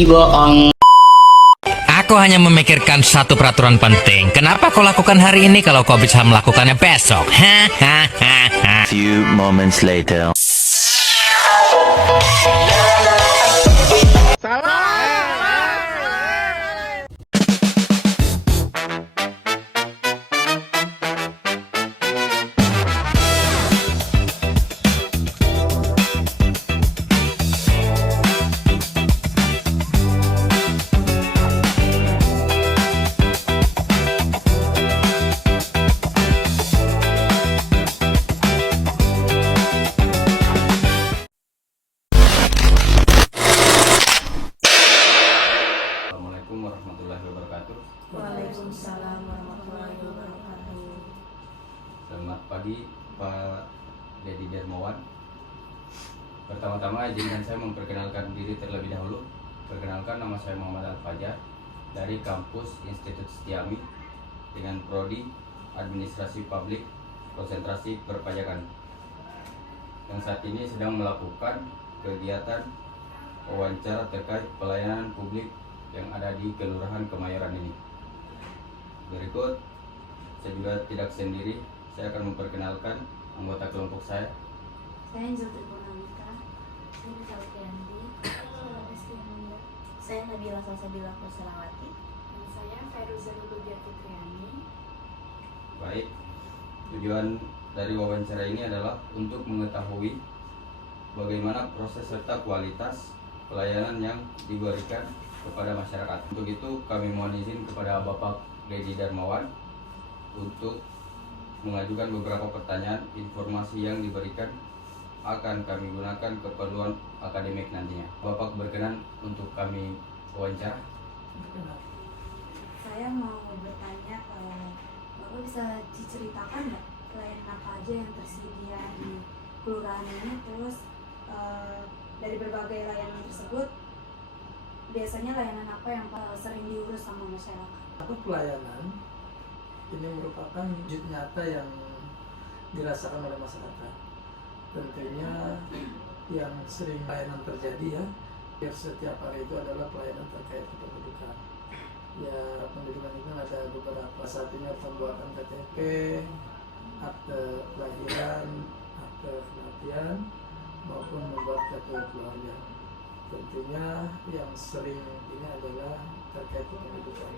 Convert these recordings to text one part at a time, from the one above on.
bohong. Aku hanya memikirkan satu peraturan penting. Kenapa kau lakukan hari ini kalau kau bisa melakukannya besok? Few moments later. Assalamualaikum warahmatullahi wabarakatuh. Waalaikumsalam warahmatullahi wabarakatuh. Selamat pagi Pak Dedi Dermawan. Pertama-tama izinkan saya memperkenalkan diri terlebih dahulu. Perkenalkan, nama saya Muhammad Al-Fajar dari kampus Institut Setiami dengan prodi Administrasi Publik konsentrasi perpajakan, yang saat ini sedang melakukan kegiatan wawancara terkait pelayanan publik yang ada di Kelurahan Kemayoran ini. Berikut, saya juga tidak sendiri, saya akan memperkenalkan anggota kelompok saya. Saya Zulti Purnamita. Saya Bisa Ukianti. Saya Nabila Salsabila Kursalawati. Dan saya Feruza Rudia Fitriani. Baik, tujuan dari wawancara ini adalah untuk mengetahui bagaimana proses serta kualitas pelayanan yang diberikan kepada masyarakat. Untuk itu kami mohon izin kepada Bapak Dedi Darmawan untuk mengajukan beberapa pertanyaan. Informasi yang diberikan akan kami gunakan keperluan akademik nantinya. Bapak berkenan untuk kami wawancara? Saya mau bertanya, Bapak bisa diceritakan nggak pelayanan apa aja yang tersedia di kelurahan ini, terus dari berbagai layanan tersebut biasanya layanan apa yang sering diurus sama masyarakat? Pelayanan ini merupakan wujud nyata yang dirasakan oleh masyarakat. Tentunya yang sering pelayanan terjadi ya setiap hari itu adalah pelayanan terkait kependudukan. Ya, pendudukan itu ada beberapa, satunya pembuatan KTP, akte kelahiran, akte kematian, maupun membuat kartu keluarga. Tentunya yang sering ini adalah terkait kependudukan.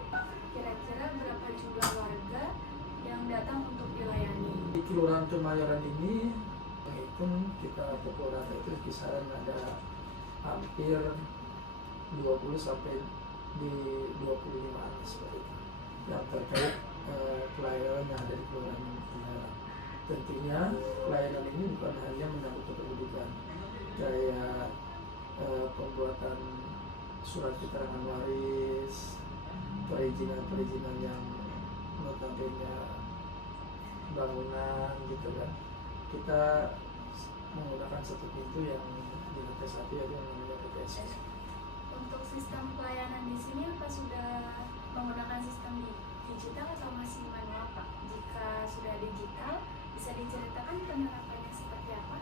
Kira-kira berapa jumlah warga yang datang untuk dilayani? Di Kelurahan Kemayoran ini menghitung kita pukul rata itu kisaran ada hampir 20 sampai di 25 seperti itu yang terkait pelayanan yang ada di Kelurahan Kemayoran. Tentunya pelayanan ini bukan hanya menyangkut kependudukan, kayak pembuatan surat keterangan waris, perizinan yang notabene bangunan gitu kan. Kita menggunakan satu pintu yang di lantai satu, yaitu yang namanya PPS. Untuk sistem pelayanan di sini apa sudah menggunakan sistem digital atau masih manual, Pak? Jika sudah digital, bisa diceritakan penerapannya seperti apa?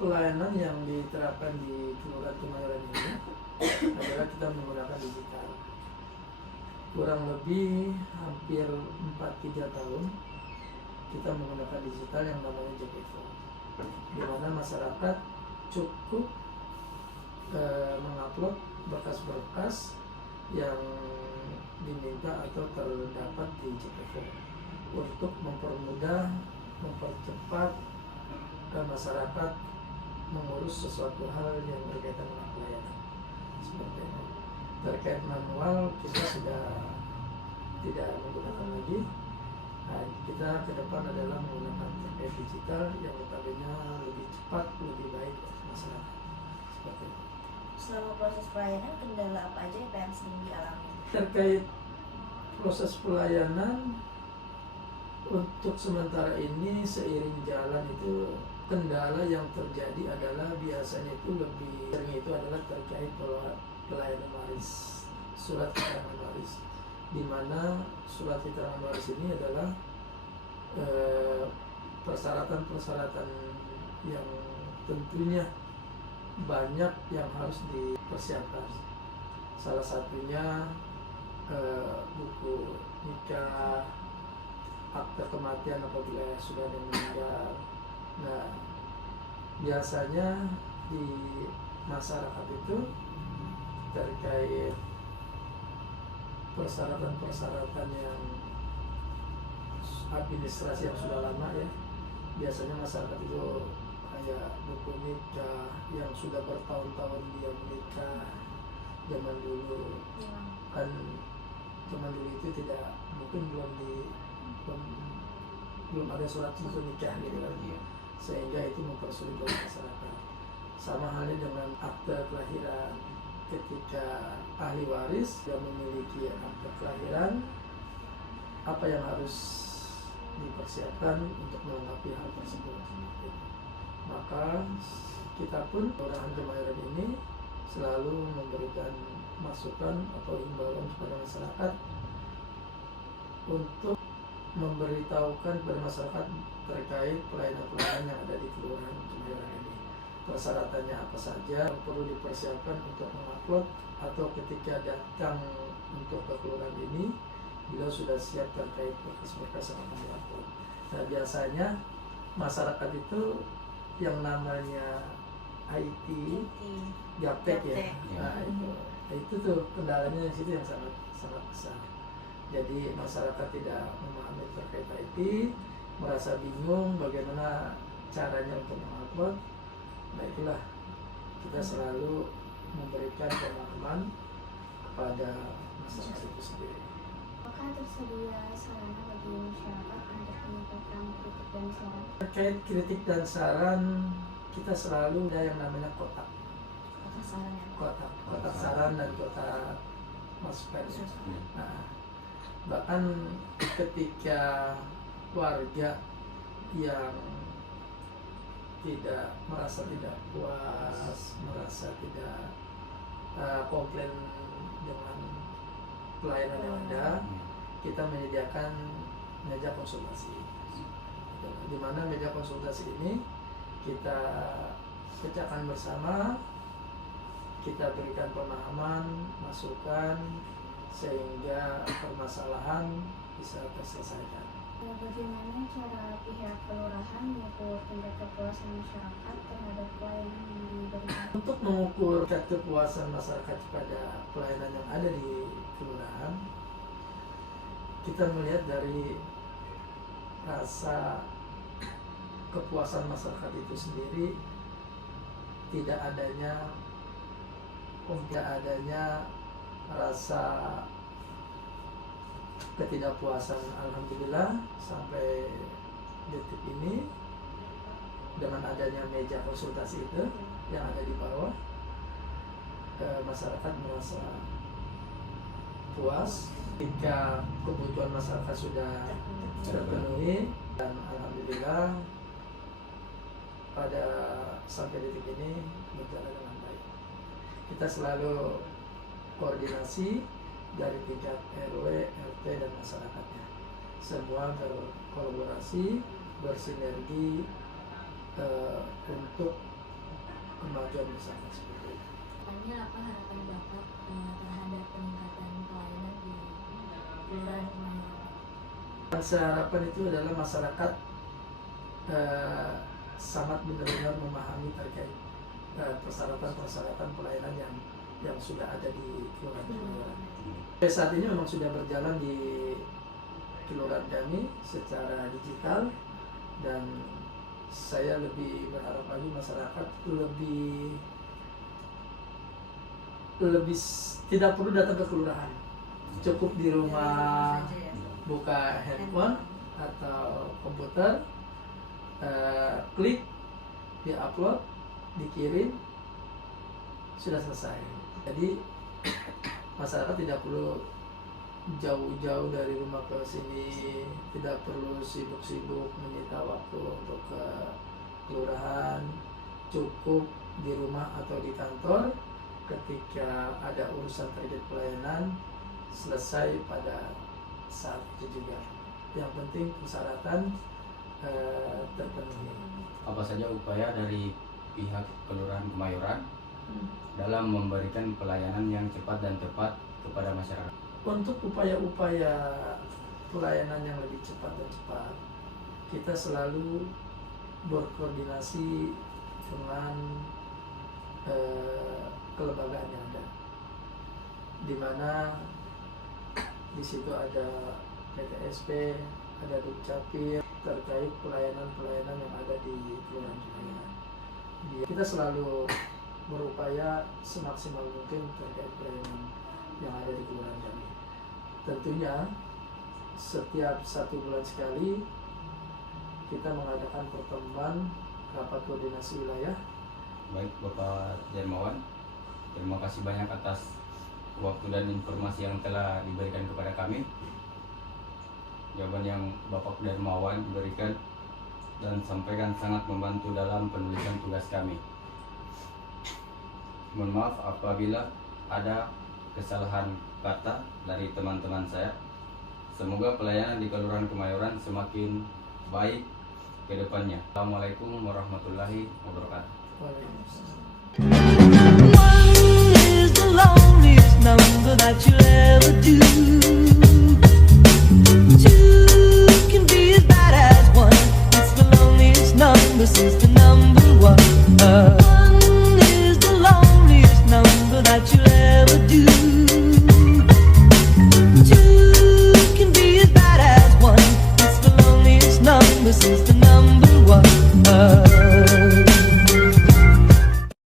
Pelayanan yang diterapkan di Kelurahan Kemayoran ini adalah kita menggunakan digital. Kurang lebih hampir 4-3 tahun kita menggunakan digital yang namanya JPFO, di mana masyarakat cukup mengupload berkas-berkas yang diminta atau terdapat di JPFO untuk mempermudah, mempercepat masyarakat mengurus sesuatu hal yang berkaitan dengan pelayanan seperti itu. Terkait manual kita sudah tidak menggunakan lagi. Nah, kita ke depan adalah menggunakan terkait digital yang notabene lebih cepat, lebih baik untuk masyarakat seperti itu. Selama proses pelayanan, kendala apa aja yang sering dialami? Terkait proses pelayanan, untuk sementara ini seiring jalan itu kendala yang terjadi adalah biasanya itu lebih sering itu adalah terkait pelayanan waris, surat keterangan waris, di mana surat keterangan waris ini adalah persyaratan-persyaratan yang tentunya banyak yang harus dipersiapkan. Salah satunya buku nikah, akta kematian apabila sudah ada yang meninggal. Nah, biasanya di masyarakat itu terkait persyaratan-persyaratan yang administrasi yang sudah lama ya, biasanya masyarakat itu kayak buku nikah yang sudah bertahun-tahun dia menikah. Zaman dulu kan, zaman dulu itu tidak, mungkin belum ada surat buku nikah gitu kan, sehingga itu mempersulit bagi masyarakat. Sama halnya dengan akte kelahiran. Ketika ahli waris yang memiliki akte kelahiran, apa yang harus dipersiapkan untuk melengkapi hal tersebut. Maka kita pun Kelurahan Kemayoran ini selalu memberikan masukan atau himbauan kepada masyarakat untuk memberitahukan kepada masyarakat terkait pelayanan-pelayanan yang ada di Kelurahan Kemayoran ini. Persyaratannya apa saja yang perlu dipersiapkan untuk mengupload, atau ketika datang untuk ke kelurahan ini beliau sudah siap terkait berkas-berkas yang akan diupload. Nah, biasanya masyarakat itu yang namanya IT, gaptek ya. Nah, itu tuh kendalanya di situ yang sangat besar. Jadi masyarakat tidak memahami terkait IT, merasa bingung bagaimana caranya untuk mengupload. Nah, itulah kita selalu memberikan pemahaman kepada masyarakat itu sendiri. Apakah tersedia sarana bagi masyarakat untuk menyampaikan kritik dan saran? Terkait kritik dan saran, kita selalu ada yang namanya kotak saran dan kotak masukan. Nah, bahkan ketika warga yang merasa tidak puas, merasa tidak komplain dengan pelayanan yang ada, kita menyediakan meja konsultasi. Di mana meja konsultasi ini kita pecahkan bersama, kita berikan pemahaman, masukan, sehingga permasalahan bisa terselesaikan. Bagaimana cara pihak kelurahan mengukur tingkat kepuasan masyarakat terhadap pelayanan yang diberikan? Untuk mengukur tingkat kepuasan masyarakat pada pelayanan yang ada di kelurahan, kita melihat dari rasa kepuasan masyarakat itu sendiri, tidak adanya rasa ketidakpuasan. Alhamdulillah sampai detik ini dengan adanya meja konsultasi itu yang ada di bawah, masyarakat merasa puas ketika kebutuhan masyarakat sudah terpenuhi, dan alhamdulillah pada sampai detik ini berjalan dengan baik. Kita selalu koordinasi dari tingkat RW, RT, dan masyarakatnya. Semua berkolaborasi, bersinergi untuk kemajuan bersama seperti itu. Apa harapan Bapak terhadap peningkatan pelayanan di Kelurahan Kemayoran? Harapan itu adalah masyarakat sangat benar-benar memahami terkait persyaratan-persyaratan pelayanan yang sudah ada di Kelurahan Kemayoran. Saat ini memang sudah berjalan di kelurahan kami secara digital, dan saya lebih berharap lagi masyarakat lebih tidak perlu datang ke kelurahan, cukup di rumah buka handphone atau komputer, klik, di-upload, dikirim, sudah selesai. Jadi masyarakat tidak perlu jauh-jauh dari rumah ke sini, tidak perlu sibuk-sibuk menyita waktu untuk ke kelurahan, cukup di rumah atau di kantor. Ketika ada urusan terkait pelayanan, selesai pada saat itu juga. Yang penting persyaratan terpenuhi. Apa saja upaya dari pihak Kelurahan Kemayoran dalam memberikan pelayanan yang cepat dan tepat kepada masyarakat. Untuk upaya-upaya pelayanan yang lebih cepat dan cepat, kita selalu berkoordinasi dengan kelembagaan yang ada, di mana di situ ada PTSP, ada Dukcapil terkait pelayanan-pelayanan yang ada di Kelurahan Jumayan. Kita selalu berupaya semaksimal mungkin terkait pelayanan yang ada di Kelurahan kami. Tentunya setiap 1 bulan sekali kita mengadakan pertemuan rapat koordinasi wilayah. Baik Bapak Darmawan, terima kasih banyak atas waktu dan informasi yang telah diberikan kepada kami. Jawaban yang Bapak Darmawan berikan dan sampaikan sangat membantu dalam penulisan tugas kami. Mohon maaf apabila ada kesalahan kata dari teman-teman saya. Semoga pelayanan di Kelurahan Kemayoran semakin baik ke depannya. Assalamualaikum warahmatullahi wabarakatuh. Waalaikumsalam. One is the loneliest number that you'll ever do.